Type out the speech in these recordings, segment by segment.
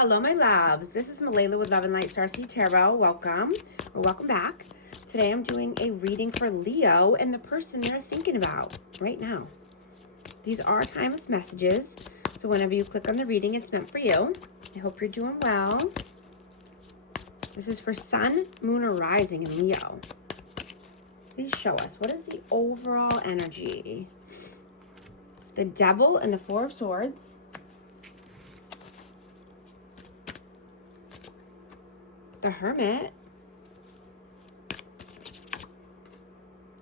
Hello, my loves. This is Malayla with Love and Light Starseed Tarot. Welcome, or welcome back. Today I'm doing a reading for Leo and the person they're thinking about right now. These are timeless messages, so whenever you click on the reading, it's meant for you. I hope you're doing well. This is for Sun, Moon, or Rising in Leo. Please show us, what is the overall energy? The Devil and the Four of Swords. The Hermit.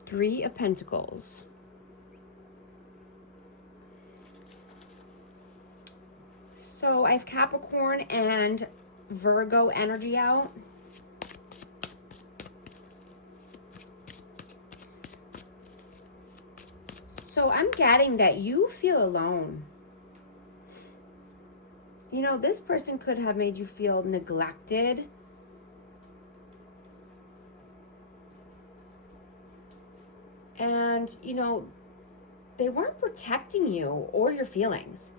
Three of Pentacles. So I have Capricorn and Virgo energy out. So I'm getting that you feel alone. You know, this person could have made you feel neglected. And, you know, they weren't protecting you or your feelings.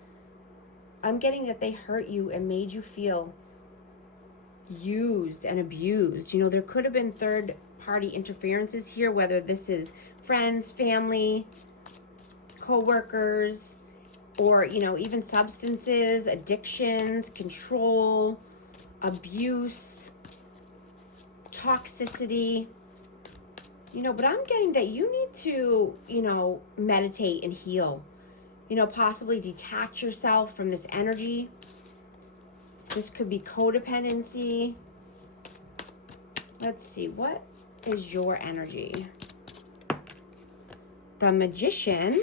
I'm getting that they hurt you and made you feel used and abused. You know, there could have been third-party interferences here, whether this is friends, family, co-workers, or, you know, even substances, addictions, control, abuse, toxicity. You know, but I'm getting that you need to, you know, meditate and heal. You know, possibly detach yourself from this energy. This could be codependency. Let's see, what is your energy? The Magician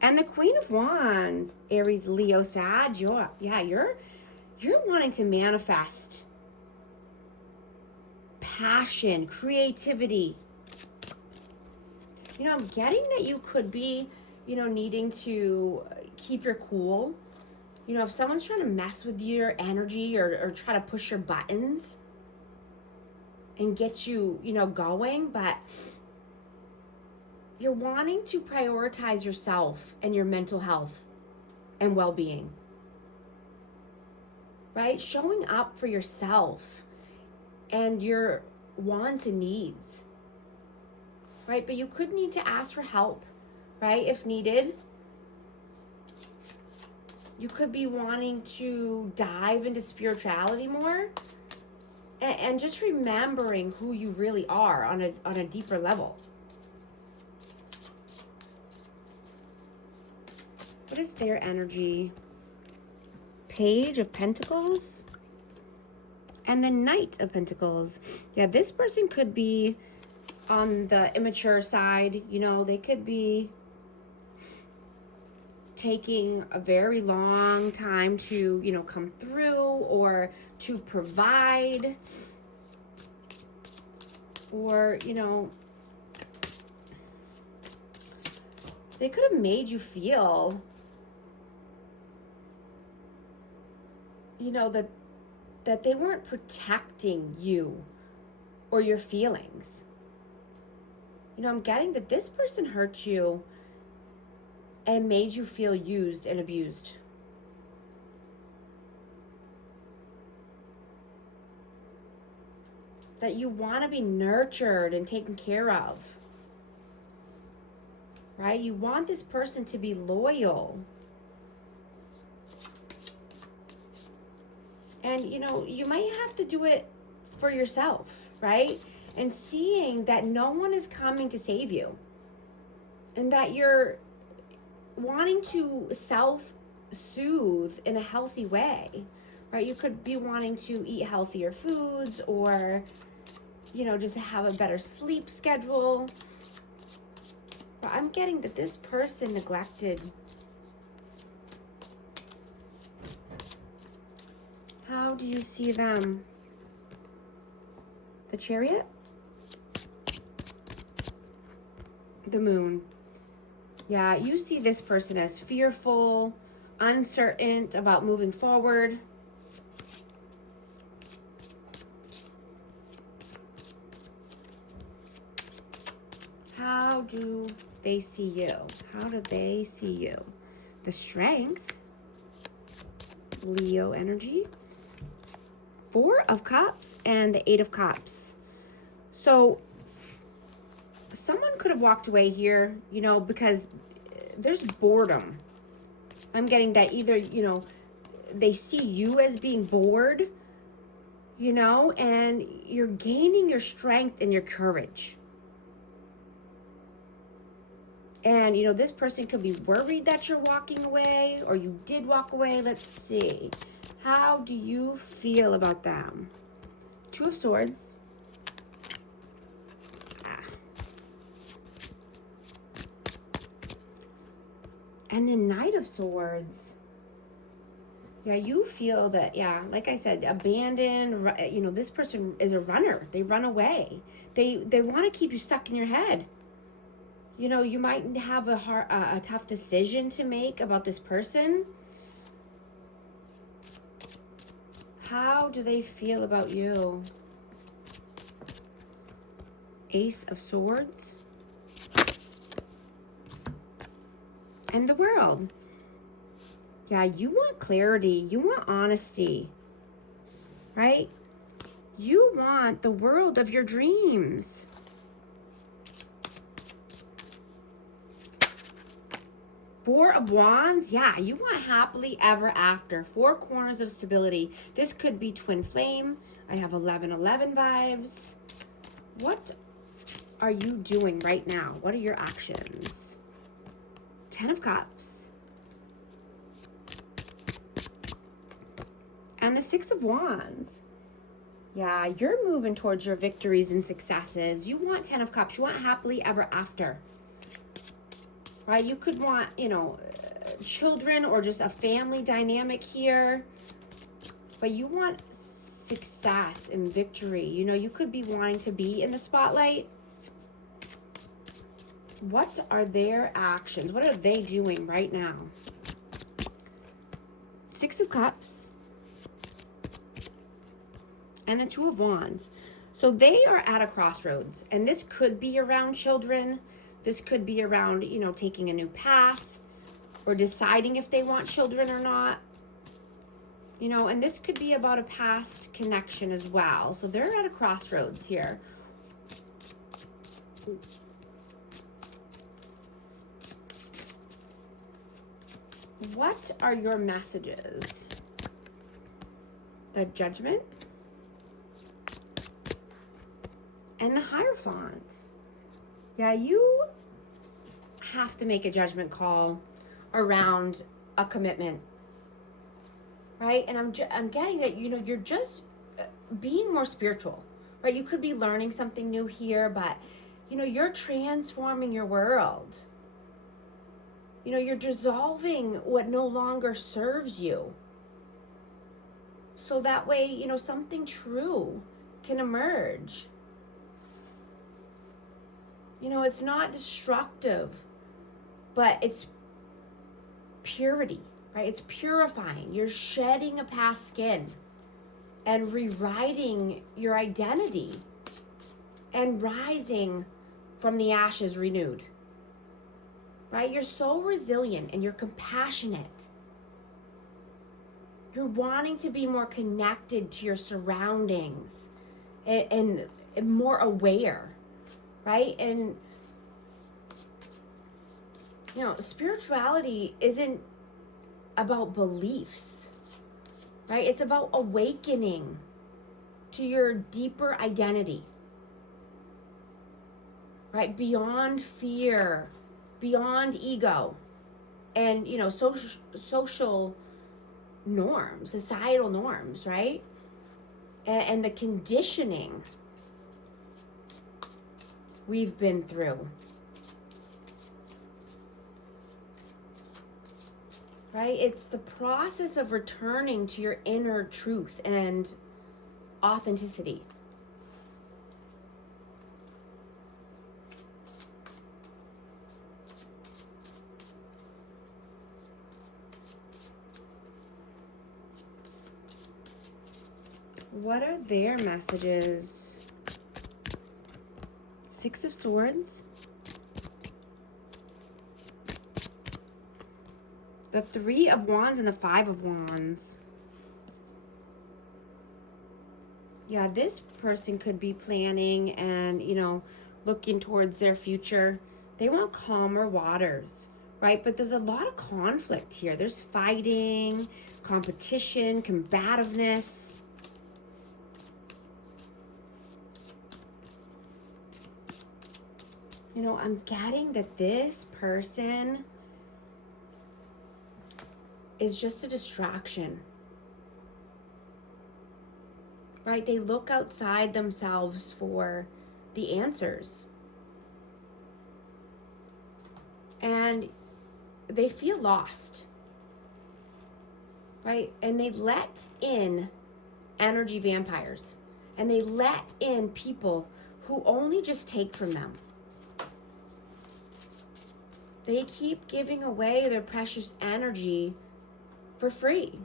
and the Queen of Wands. Aries, Leo, Sag. You're wanting to manifest passion, creativity. You know, I'm getting that you could be, you know, needing to keep your cool. You know, if someone's trying to mess with your energy or try to push your buttons and get you, you know, going, but you're wanting to prioritize yourself and your mental health and well-being, right? Showing up for yourself and your wants and needs. Right? But you could need to ask for help, right? If needed. You could be wanting to dive into spirituality more and just remembering who you really are on a deeper level. What is their energy? Page of Pentacles and the Knight of Pentacles. Yeah, this person could be on the immature side. You know, they could be taking a very long time to, you know, come through or to provide, or, you know, they could have made you feel, you know, that they weren't protecting you or your feelings. You know, I'm getting that this person hurt you and made you feel used and abused. That you want to be nurtured and taken care of. Right? You want this person to be loyal. And, you know, you might have to do it for yourself, right? And seeing that no one is coming to save you. And that you're wanting to self-soothe in a healthy way, right? You could be wanting to eat healthier foods or, you know, just have a better sleep schedule. But I'm getting that this person neglected. How do you see them? The Chariot? The Moon. Yeah, you see this person as fearful, uncertain about moving forward. How do they see you? How do they see you? The Strength, Leo energy. Four of Cups and the Eight of Cups. So someone could have walked away here, you know, because there's boredom. I'm getting that either, you know, they see you as being bored, you know, and you're gaining your strength and your courage. And, you know, this person could be worried that you're walking away, or you did walk away. Let's see. How do you feel about them? Two of Swords. And then Knight of Swords. Yeah, you feel that, yeah, like I said, abandoned, you know, this person is a runner. They run away. They want to keep you stuck in your head. You know, you might have a tough decision to make about this person. How do they feel about you? Ace of Swords. And the World. Yeah, you want clarity. You want honesty. Right? You want the world of your dreams. Four of Wands. Yeah, you want happily ever after. Four corners of stability. This could be twin flame. I have 11-11 vibes. What are you doing right now? What are your actions? 10 of Cups. And the 6 of Wands. Yeah, you're moving towards your victories and successes. You want 10 of Cups. You want happily ever after. Right? You could want, you know, children or just a family dynamic here. But you want success and victory. You know, you could be wanting to be in the spotlight. What are their actions? What are they doing right now? 6 of Cups. And the 2 of Wands. So they are at a crossroads. And this could be around children. This could be around, you know, taking a new path. Or deciding if they want children or not. You know, and this could be about a past connection as well. So they're at a crossroads here. What are your messages? The Judgment. And the Hierophant. Yeah, you have to make a judgment call around a commitment. Right? And I'm getting that, you know, you're just being more spiritual. Right? You could be learning something new here, but, you know, you're transforming your world. You know, you're dissolving what no longer serves you. So that way, you know, something true can emerge. You know, it's not destructive, but it's purity, right? It's purifying. You're shedding a past skin and rewriting your identity and rising from the ashes renewed. Right? You're so resilient and you're compassionate. You're wanting to be more connected to your surroundings and more aware, right? And, you know, spirituality isn't about beliefs, right? It's about awakening to your deeper identity, right? Beyond fear, beyond ego, and, you know, social norms, societal norms, right? And the conditioning we've been through, right? It's the process of returning to your inner truth and authenticity. What are their messages? 6 of Swords. The 3 of Wands and the 5 of Wands. Yeah, this person could be planning and, looking towards their future. They want calmer waters, right? But there's a lot of conflict here. There's fighting, competition, combativeness. I'm getting that this person is just a distraction, right? They look outside themselves for the answers. And they feel lost, right? And they let in energy vampires. And they let in people who only just take from them. They keep giving away their precious energy for free.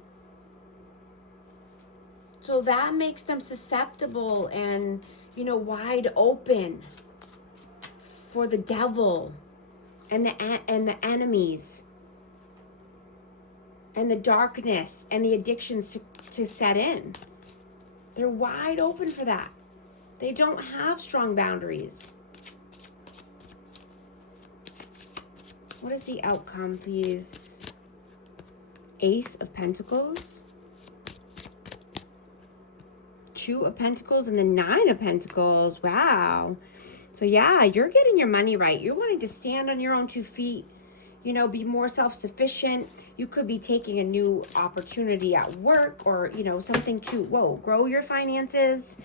So that makes them susceptible and, wide open for the devil and the enemies and the darkness and the addictions to set in. They're wide open for that. They don't have strong boundaries. What is the outcome, please? Ace of Pentacles, Two of Pentacles, and the Nine of Pentacles. Wow. So yeah, you're getting your money right. You're wanting to stand on your own 2 feet, be more self-sufficient. You could be taking a new opportunity at work or, something to, grow your finances.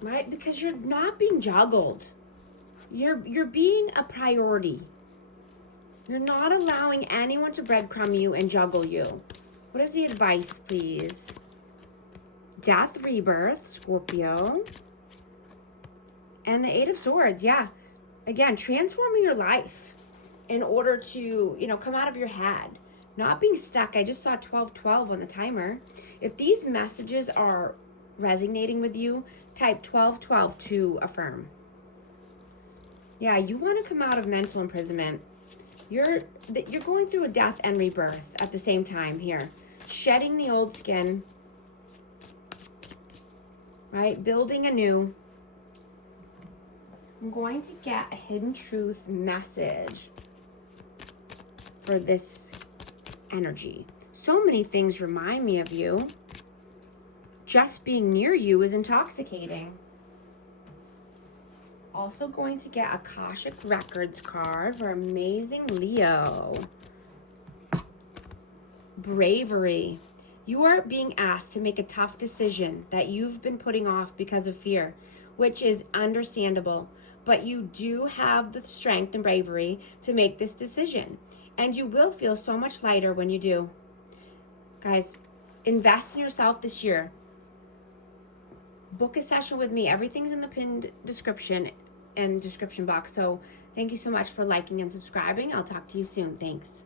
Right? Because you're not being juggled. You're being a priority. You're not allowing anyone to breadcrumb you and juggle you. What is the advice, please? Death, rebirth, Scorpio. And the Eight of Swords, yeah. Again, transforming your life in order to, come out of your head. Not being stuck. I just saw 1212 on the timer. If these messages are resonating with you, type 1212 to affirm. Yeah, you want to come out of mental imprisonment. You're going through a death and rebirth at the same time here. Shedding the old skin, right? Building anew. I'm going to get a hidden truth message for this energy. So many things remind me of you. Just being near you is intoxicating. Also going to get Akashic Records card for amazing Leo. Bravery. You are being asked to make a tough decision that you've been putting off because of fear, which is understandable. But you do have the strength and bravery to make this decision. And you will feel so much lighter when you do. Guys, invest in yourself this year. Book a session with me. Everything's in the pinned description and description box. So thank you so much for liking and subscribing. I'll talk to you soon. Thanks.